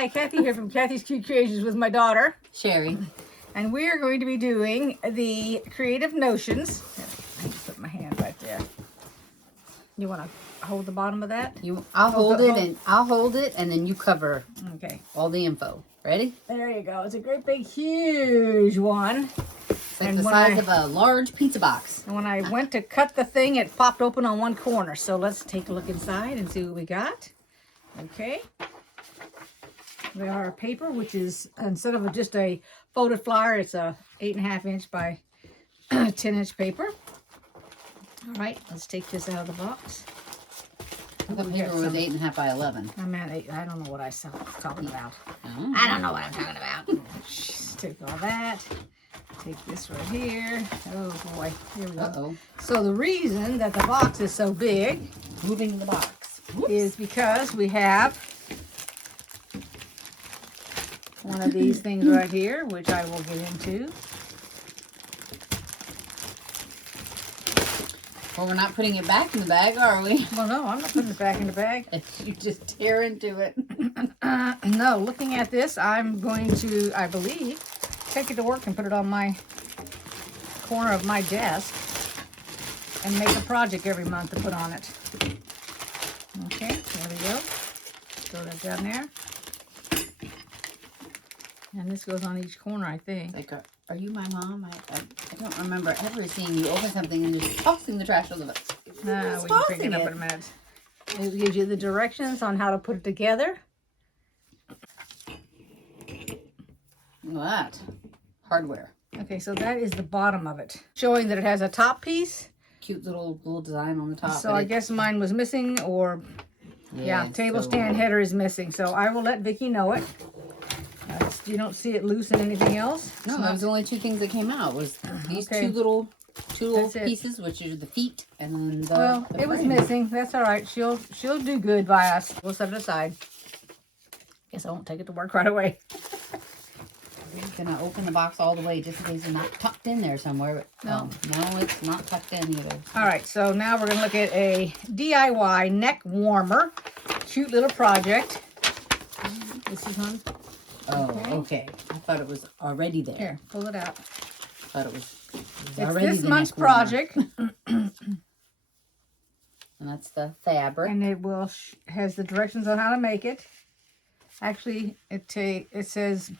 Hi, Kathy here from Kathy's Cute Creations with my daughter. Sherry. And we are going to be doing the Creative Notions. I need to put my hand right there. You want to hold the bottom of that? I'll hold it and then you cover Okay. all the info. Ready? There you go. It's a great big huge one. It's like the size of a large pizza box. And when I went to cut the thing, it popped open on one corner. So let's take a look inside and see what we got. Okay. We have our paper, which is, instead of just a folded flyer, it's a 8.5 inch by 10 inch paper. All right, let's take this out of the box. The paper was 8.5 by 11. I meant I don't know what I'm talking about. Oh. I don't know what I'm talking about. Take all that. Take this right here. Oh boy, here we go. Uh-oh. So the reason that the box is so big, Moving the box, is because we have one of these things right here, which I will get into. Well, we're not putting it back in the bag, are we? Well, no, I'm not putting it back in the bag. You just tear into it. No, looking at this, I'm going to, I believe, take it to work and put it on my corner of my desk and make a project every month to put on it. Okay, there we go. Throw that down there. And this goes on each corner, I think. Like, are you my mom? I don't remember ever seeing you open something and just tossing the trash on the box. We can pick it up in a minute. It gives you the directions on how to put it together. Look at that. Hardware. Okay, so that is the bottom of it, showing that it has a top piece. Cute little design on the top. So I guess mine was missing, or yeah, table stand header is missing. So I will let Vicki know it. You don't see it loose in anything else? No, that was the only two things that came out. Was these Okay. two little pieces, which are the feet, and then the. Well, the it was frame. missing. That's all right. She'll do good by us. We'll set it aside. Guess I won't take it to work right away. I'm gonna open the box all the way just in case it's not tucked in there somewhere. But No. No, it's not tucked in either. All right, so now we're gonna look at a DIY neck warmer. Cute little project. This is one. Oh, okay. I thought it was already there. Here, pull it out. I thought it was It's already this the month's neck warmer. project, And that's the fabric. and it will has the directions on how to make it. Actually, it says,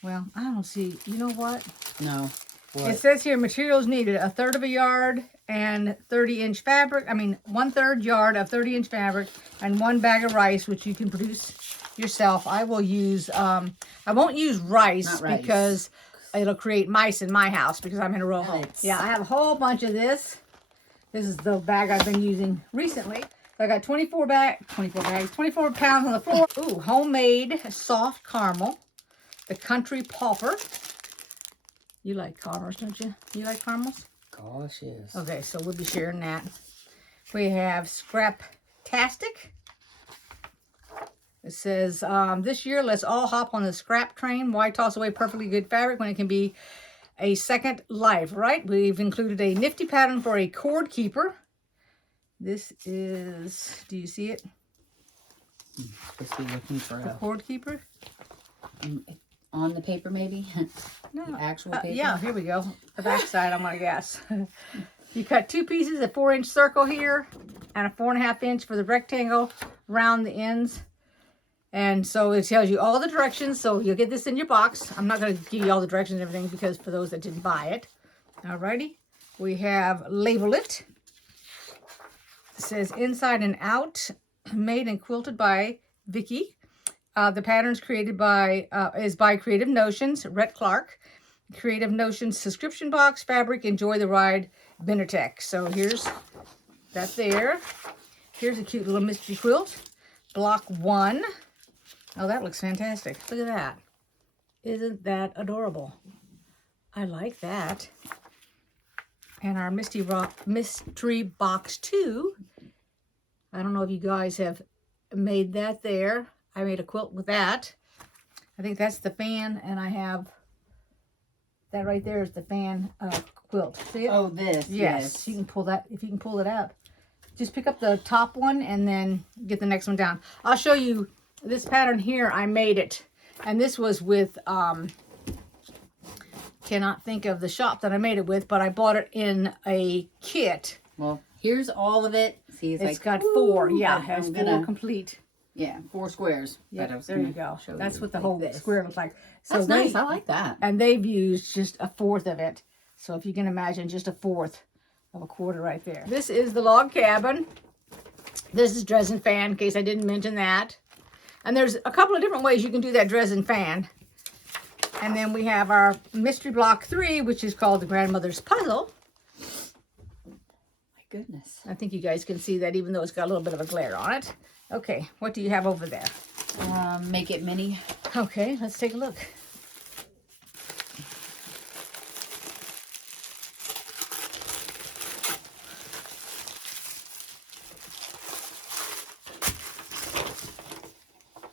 well, I don't see. You know what? No. What? It says here materials needed: 1/3 of a yard and 30-inch fabric. I mean, 1/3 yard of 30-inch fabric and 1 bag of rice, which you can produce yourself. I will use. I won't use rice, because it'll create mice in my house because I'm in a row home. Yeah, I have a whole bunch of this. This is the bag I've been using recently. I got 24 pounds on the floor. Ooh, homemade soft caramel. The country pauper. You like caramels, don't you? You like caramels? Gosh, yes. Okay, so we'll be sharing that. We have Scrap-tastic. It says, this year, let's all hop on the scrap train. Why toss away perfectly good fabric when it can be a second life, right? We've included a nifty pattern for a cord keeper. This is, do you see it? Supposed to be looking for The a cord keeper? on the paper, maybe. No. The actual paper. Yeah, here we go. The back side, I'm going to guess. You cut 2 pieces, a 4-inch circle here, and a 4.5 inch for the rectangle around the ends. And so it tells you all the directions, so you'll get this in your box. I'm not going to give you all the directions and everything because for those that didn't buy it. Alrighty. We have Label It. It says inside and out, made and quilted by Vicki. The pattern's created by, is by Creative Notions, Rhett Clark. Creative Notions subscription box, fabric, enjoy the ride, Benetech. So here's that there. Here's a cute little mystery quilt. Block 1. Oh, that looks fantastic. Look at that. Isn't that adorable? I like that. And our mystery box 2. I don't know if you guys have made that there. I made a quilt with that. I think that's the fan, and I have that right there is the fan quilt. See it? Oh, this. Yes. You can pull that, if you can pull it up. Just pick up the top one and then get the next one down. I'll show you This pattern here, I made it. And this was with, cannot think of the shop that I made it with, but I bought it in a kit. Well, here's all of it. See, It's like, got 4. Yeah, it has I'm 4 gonna- complete. Yeah, 4 squares. Yeah, there you go. That's what the whole this. square looks like. So That's nice. I like that. And they've used just a 1/4 of it. So if you can imagine, just a 1/4 of a quarter right there. This is the log cabin. This is Dresden fan, in case I didn't mention that. And there's a couple of different ways you can do that Dresden fan. And then we have our mystery block 3, which is called the Grandmother's Puzzle. My goodness. I think you guys can see that, even though it's got a little bit of a glare on it. Okay, what do you have over there? Make it mini. Okay, let's take a look.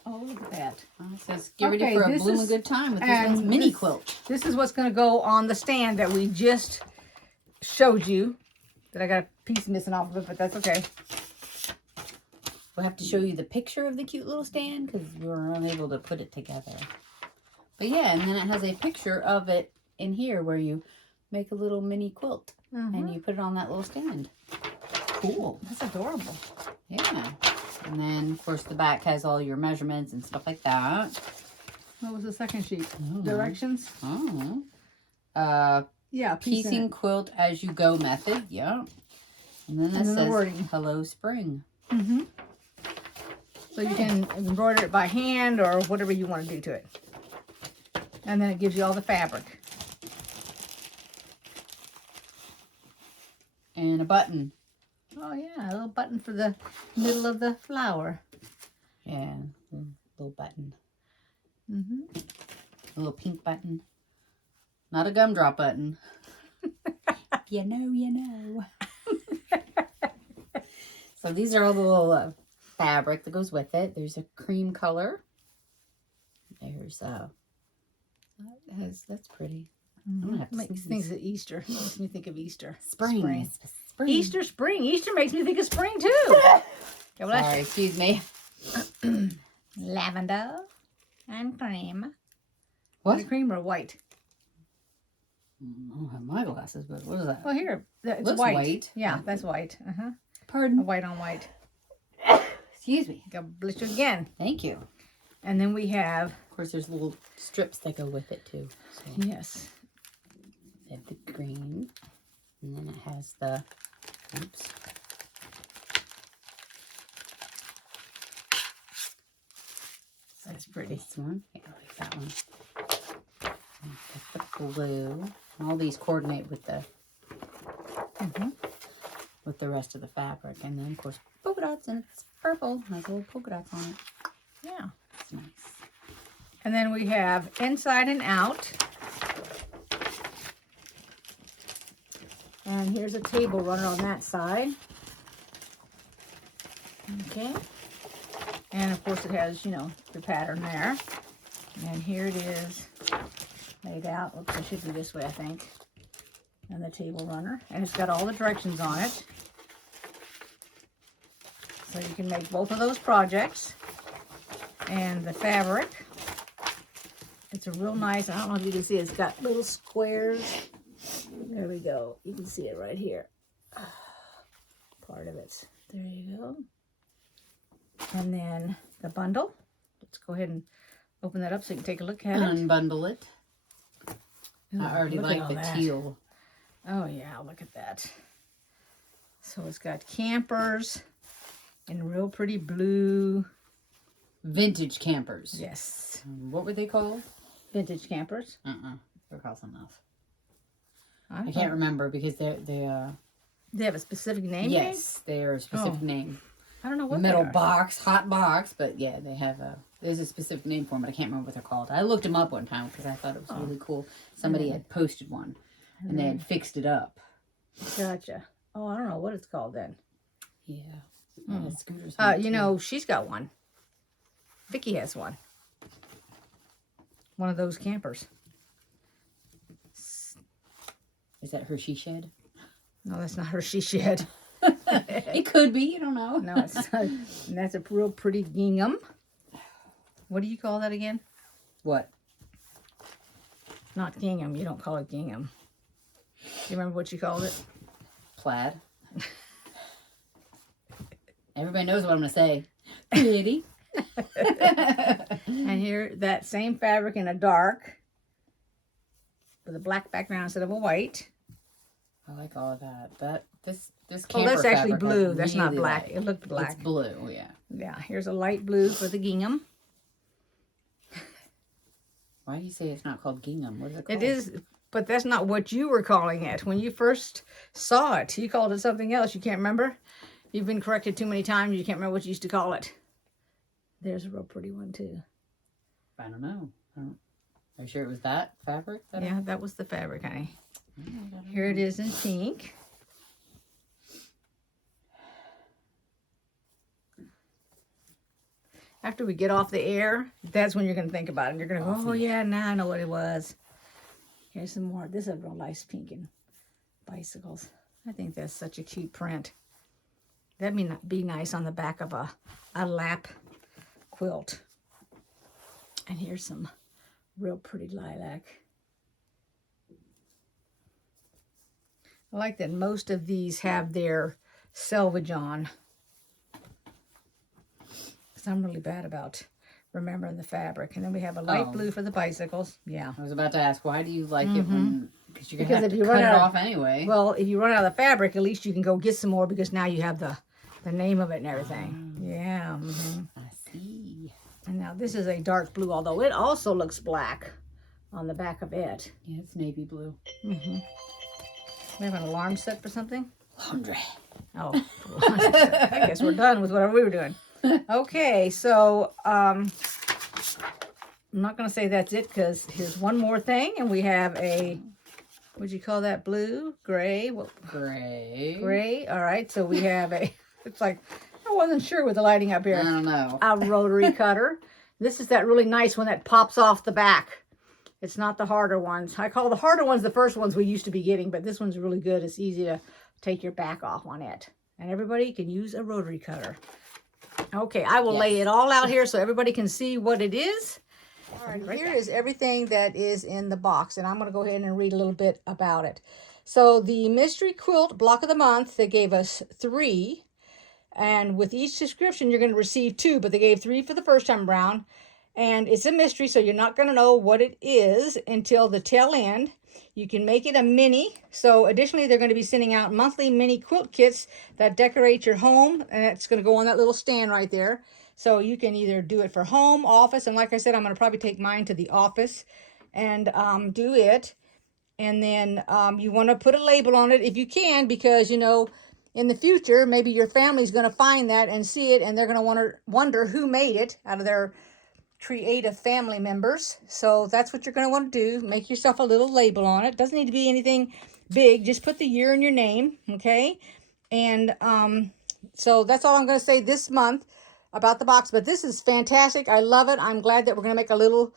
Oh, look at that. It says, get ready for a this blooming is- good time with this and one's mini this- quilt. This is what's going to go on the stand that we just showed you. That I got a piece missing off of it, but that's okay. We'll have to show you the picture of the cute little stand because we were unable to put it together. But yeah, and then it has a picture of it in here where you make a little mini quilt and you put it on that little stand. Cool. That's adorable. Yeah. And then, of course, the back has all your measurements and stuff like that. What was the second sheet? Oh. Directions? Oh. Yeah, piece in Piecing it. quilt as you go method. Yeah. And then this then the says, wording. Hello Spring. So you can embroider it by hand or whatever you want to do to it. And then it gives you all the fabric. And a button. Oh yeah, a little button for the middle of the flower. Yeah. Little button. A little pink button. Not a gumdrop button. If you know, you know. So these are all the little fabric that goes with it. There's a cream color. There's that's pretty. I'm gonna have to Makes sneeze. things of Easter. Makes me think of Easter. Spring. Spring. Easter, spring. Easter makes me think of spring too. God bless Sorry, excuse me. you. Lavender and cream. What? Is it cream or white? I don't have my glasses, but what is that? Well, here it's Looks white. white. Yeah, that's white. A Pardon? white on white. Excuse me. God bless you again. Thank you. And then we have, Of course, there's little strips that go with it too. So yes, they have the green, and then it has the. Oops. that's pretty. This one. Yeah, I like that one. And got the blue. All these coordinate with the rest of the fabric, and then of course polka dots, and it's purple. Has little polka dots on it. Yeah. It's nice. And then we have inside and out. And here's a table runner on that side. Okay. And of course it has, you know, the pattern there. And here it is laid out. Oops, it should be this way, I think. And the table runner. And it's got all the directions on it. So you can make both of those projects. And the fabric. It's a real nice, I don't know if you can see, it's got little squares. There we go. You can see it right here. Part of it. There you go. And then the bundle. Let's go ahead and open that up so you can take a look at it. Unbundle it. Ooh, I already look at like all the that. teal. Oh yeah, look at that. So it's got campers in real pretty blue. Vintage campers. Yes. What were they called? Vintage campers. They're called something else. I I can't remember because they They have a specific name? yes, they are a specific Oh, name. I don't know what Metal they are. box, hot box, but yeah, they have there's a specific name for them, but I can't remember what they're called. I looked them up one time because I thought it was really cool. Somebody had posted one and they had fixed it up. Gotcha. Oh, I don't know what it's called then. Yeah. Yeah, scooters. You know, she's got one. Vicky has one. One of those campers. Is that her she shed? No, that's not her she shed. It could be, you don't know. No, it's not. And that's a real pretty gingham. What do you call that again? What? Not gingham. You don't call it gingham. You remember what you called it? Plaid. Everybody knows what I'm going to say. Pretty. And here, that same fabric in a dark with a black background instead of a white. I like all of that. This Oh, camper that's actually fabric I blue. That's not really black. like. It looked black. It's blue, yeah. Yeah, here's a light blue for the gingham. Why do you say it's not called gingham? What is it called? It is, but that's not what you were calling it. When you first saw it, you called it something else. You can't remember? You've been corrected too many times. You can't remember what you used to call it. There's a real pretty one, too. I don't know. Are you sure it was that fabric? Yeah, that was the fabric, honey. I don't know. Here it is in pink. After we get off the air, that's when you're going to think about it. You're going to go, oh, yeah, now I know what it was. Here's some more. This is a real nice pink and bicycles. I think that's such a cute print. That'd be nice on the back of a lap quilt. And here's some real pretty lilac. I like that most of these have their selvage on. Because I'm really bad about remembering the fabric. And then we have a light blue for the bicycles. Yeah. I was about to ask, why do you like it when... Because you're going to have if to you cut run it out off anyway. Well, if you run out of the fabric, at least you can go get some more because now you have the name of it and everything. Yeah. I see. And now this is a dark blue, although it also looks black on the back of it. Yeah, it's navy blue. We have an alarm set for something? Laundry. Oh, I guess we're done with whatever we were doing. Okay, so I'm not going to say that's it because here's one more thing. And we have a, what'd you call that? Blue? Gray? What? Gray. Gray. All right, so we have a, it's like, I wasn't sure with the lighting up here. I don't know. A rotary cutter. This is that really nice one that pops off the back. It's not the harder ones. I call the harder ones the first ones we used to be getting, but this one's really good. It's easy to take your back off on it. And everybody can use a rotary cutter. Okay, I will lay it all out here so everybody can see what it is. All right, here is everything that is in the box, and I'm going to go ahead and read a little bit about it. So the Mystery Quilt Block of the Month, they gave us 3. And with each subscription, you're going to receive 2, but they gave 3 for the first time around. And it's a mystery, so you're not going to know what it is until the tail end. You can make it a mini. So additionally, they're going to be sending out monthly mini quilt kits that decorate your home. And it's going to go on that little stand right there. So you can either do it for home, office. And like I said, I'm going to probably take mine to the office and do it. And then you want to put a label on it if you can, because, you know, in the future, maybe your family's going to find that and see it. And they're going to wonder who made it out of their creative family members. So that's what you're going to want to do. Make yourself a little label on it. Doesn't need to be anything big. Just put the year and your name, okay? And so that's all I'm going to say this month about the box. But this is fantastic. I love it. I'm glad that we're going to make a little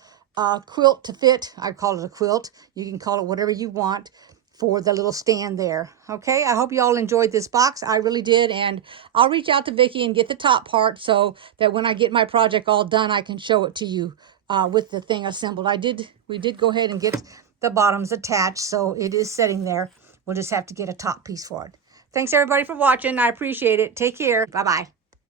quilt to fit. I call it a quilt. You can call it whatever you want for the little stand there. Okay, I hope you all enjoyed this box. I really did, and I'll reach out to Vicki and get the top part so that when I get my project all done, I can show it to you with the thing assembled. We did go ahead and get the bottoms attached, so it is sitting there. We'll just have to get a top piece for it. Thanks everybody for watching. I appreciate it. Take care. Bye-bye.